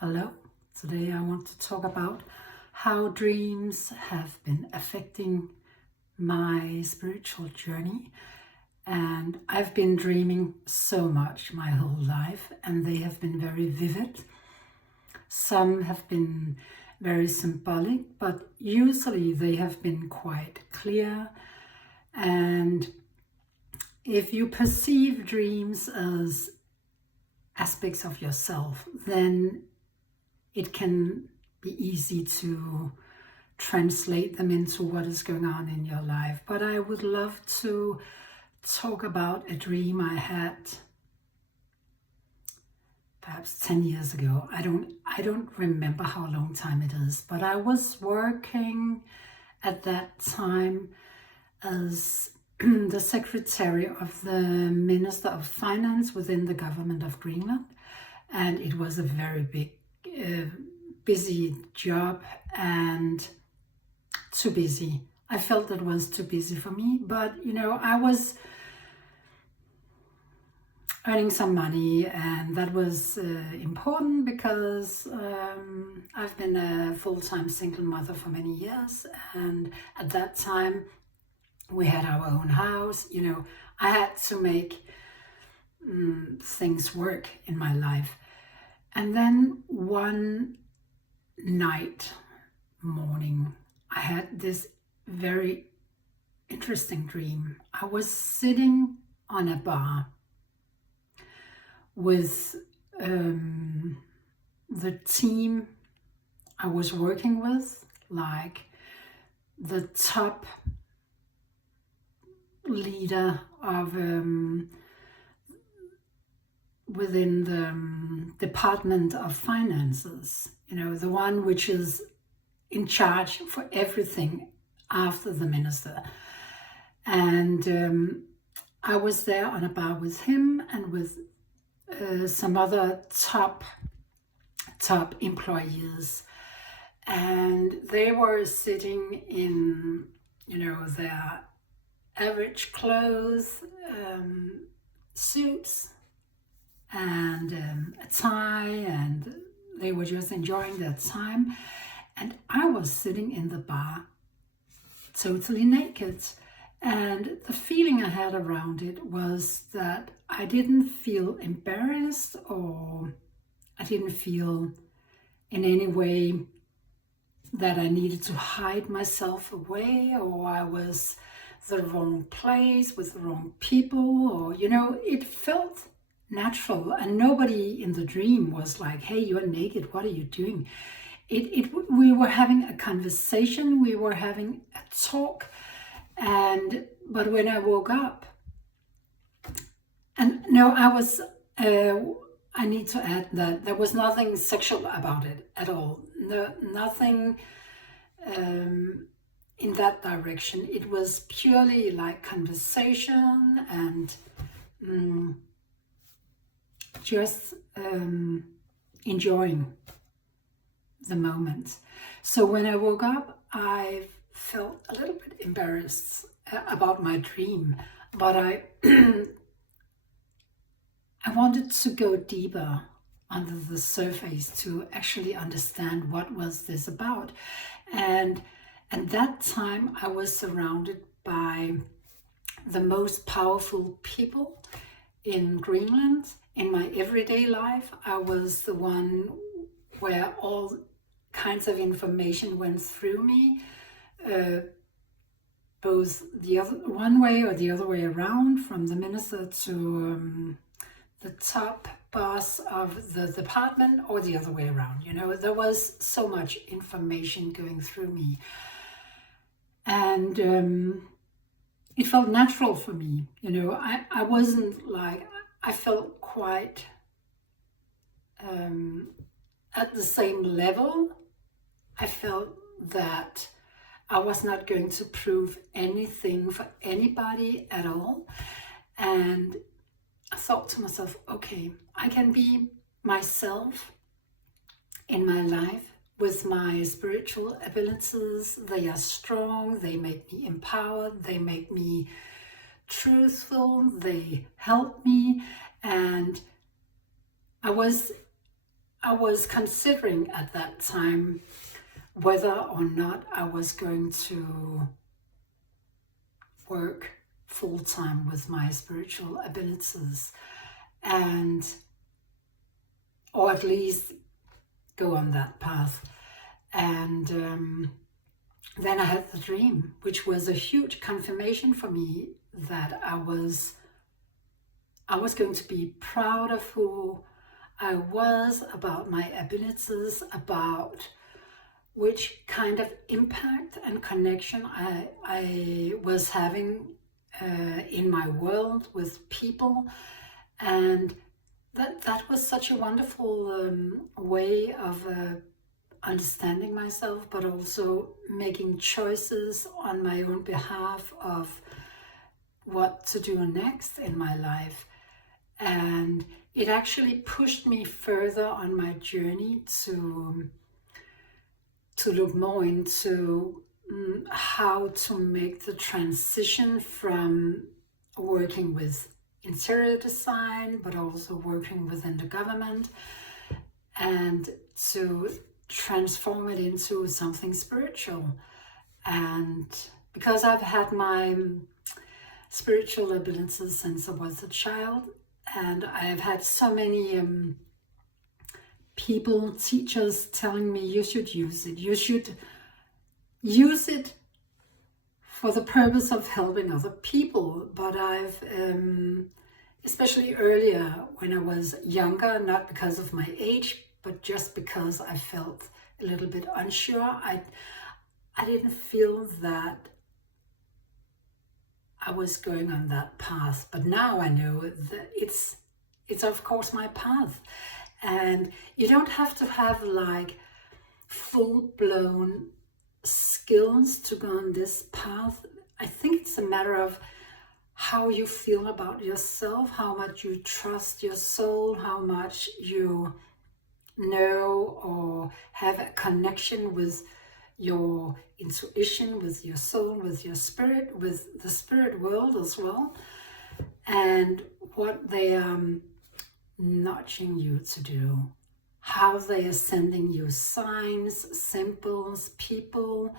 Hello, today I want to talk about how dreams have been affecting my spiritual journey. And I've been dreaming so much my whole life, and they have been very vivid. Some have been very symbolic, but usually they have been quite clear. And if you perceive dreams as aspects of yourself, then it can be easy to translate them into what is going on in your life. But I would love to talk about a dream I had perhaps 10 years ago. I don't remember how long time it is, but I was working at that time as the secretary of the Minister of Finance within the government of Greenland. And it was a very big busy job, and too busy. I felt that was too busy for me, but I was earning some money, and that was important because I've been a full-time single mother for many years, and at that time we had our own house. I had to make things work in my life. And then one morning, I had this very interesting dream. I was sitting on a bar with the team I was working with, like the top leader of within the Department of Finances, the one which is in charge for everything after the minister. And I was there on a bar with him and with some other top employees, and they were sitting in their average clothes, suits and a tie, and they were just enjoying their time. And I was sitting in the bar totally naked, and the feeling I had around it was that I didn't feel embarrassed, or I didn't feel in any way that I needed to hide myself away, or I was the wrong place with the wrong people, or it felt natural. And nobody in the dream was like, hey, you're naked, what are you doing? We were having a conversation, we were having a talk. But when I woke up, and no, I need to add that there was nothing sexual about it at all. No, nothing in that direction. It was purely like conversation and just enjoying the moment. So when I woke up, I felt a little bit embarrassed about my dream, but I wanted to go deeper under the surface to actually understand what was this about. And at that time, I was surrounded by the most powerful people in Greenland. In my everyday life, I was the one where all kinds of information went through me, both the other one way or the other way around, from the minister to the top boss of the department, or the other way around. There was so much information going through me, and it felt natural for me. I wasn't like, I felt quite at the same level. I felt that I was not going to prove anything for anybody at all. And I thought to myself, okay, I can be myself in my life with my spiritual abilities. They are strong, they make me empowered, they make me truthful, they help me. And I was I was considering at that time whether or not I was going to work full-time with my spiritual abilities, and or at least go on that path. And then I had the dream, which was a huge confirmation for me that I was going to be proud of who I was, about my abilities, about which kind of impact and connection I was having in my world with people. And that was such a wonderful way of understanding myself, but also making choices on my own behalf of what to do next in my life. And it actually pushed me further on my journey to look more into how to make the transition from working with interior design, but also working within the government, and to transform it into something spiritual. And because I've had my spiritual abilities since I was a child, and I've had so many people, teachers telling me you should use it. You should use it for the purpose of helping other people. But I've, especially earlier when I was younger, not because of my age, but just because I felt a little bit unsure, I didn't feel that I was going on that path. But now I know that it's of course my path. And you don't have to have like full-blown skills to go on this path. I think it's a matter of how you feel about yourself, how much you trust your soul, how much you know or have a connection with your intuition, with your soul, with your spirit, with the spirit world as well, and what they are nudging you to do, how they are sending you signs, symbols, people,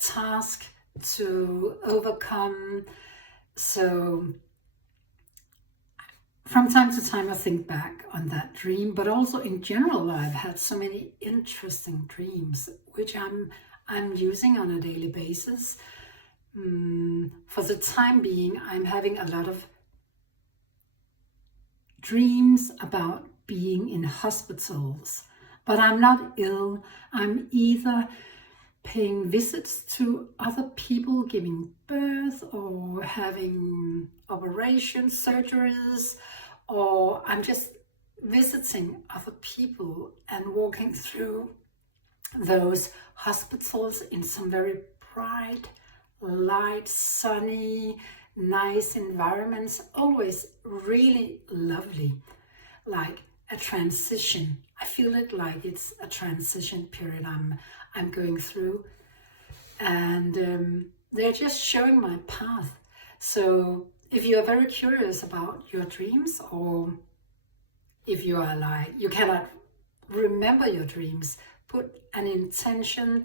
tasks to overcome. So from time to time I think back on that dream, but also in general I've had so many interesting dreams which I'm using on a daily basis. For the time being, I'm having a lot of dreams about being in hospitals, but I'm not ill. I'm either paying visits to other people giving birth, or having operations, surgeries, or I'm just visiting other people and walking through those hospitals in some very bright, light, sunny, nice environments, always really lovely, like a transition. I feel it like it's a transition period I'm going through, and they're just showing my path. So if you are very curious about your dreams, or if you are like, you cannot remember your dreams, put an intention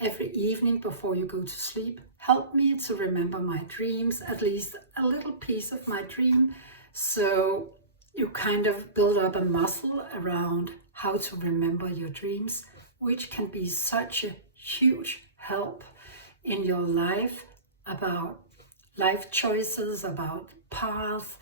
every evening before you go to sleep. Help me to remember my dreams, at least a little piece of my dream, so you kind of build up a muscle around how to remember your dreams, which can be such a huge help in your life, about life choices, about path,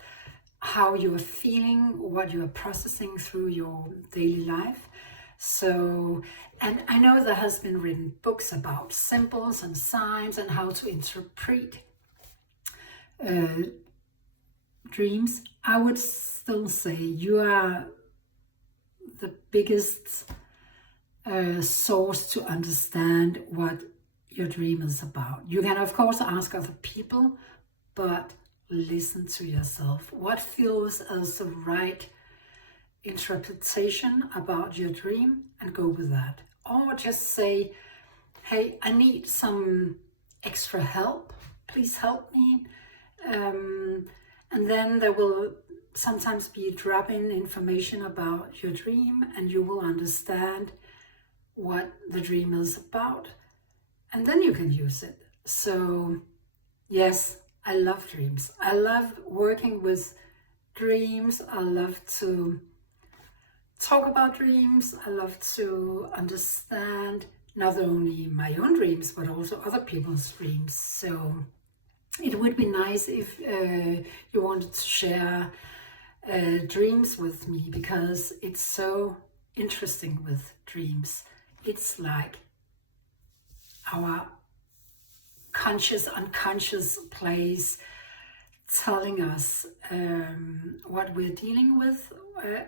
how you are feeling, what you are processing through your daily life. So, and I know there has been written books about symbols and signs and how to interpret dreams. I would still say you are the biggest source to understand what your dream is about. You can of course ask other people, but listen to yourself. What feels as the right interpretation about your dream, and go with that. Or just say, hey, I need some extra help, please help me. And then there will sometimes be dropping information about your dream, and you will understand what the dream is about, and then you can use it. So yes, I love dreams. I love working with dreams. I love to talk about dreams. I love to understand not only my own dreams, but also other people's dreams. So it would be nice if you wanted to share dreams with me, because it's so interesting with dreams. It's like our conscious, unconscious place telling us what we're dealing with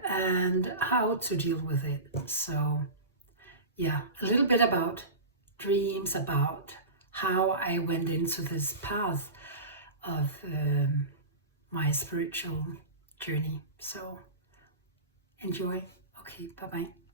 and how to deal with it. So yeah, a little bit about dreams, about how I went into this path of my spiritual journey. So enjoy. Okay, bye-bye.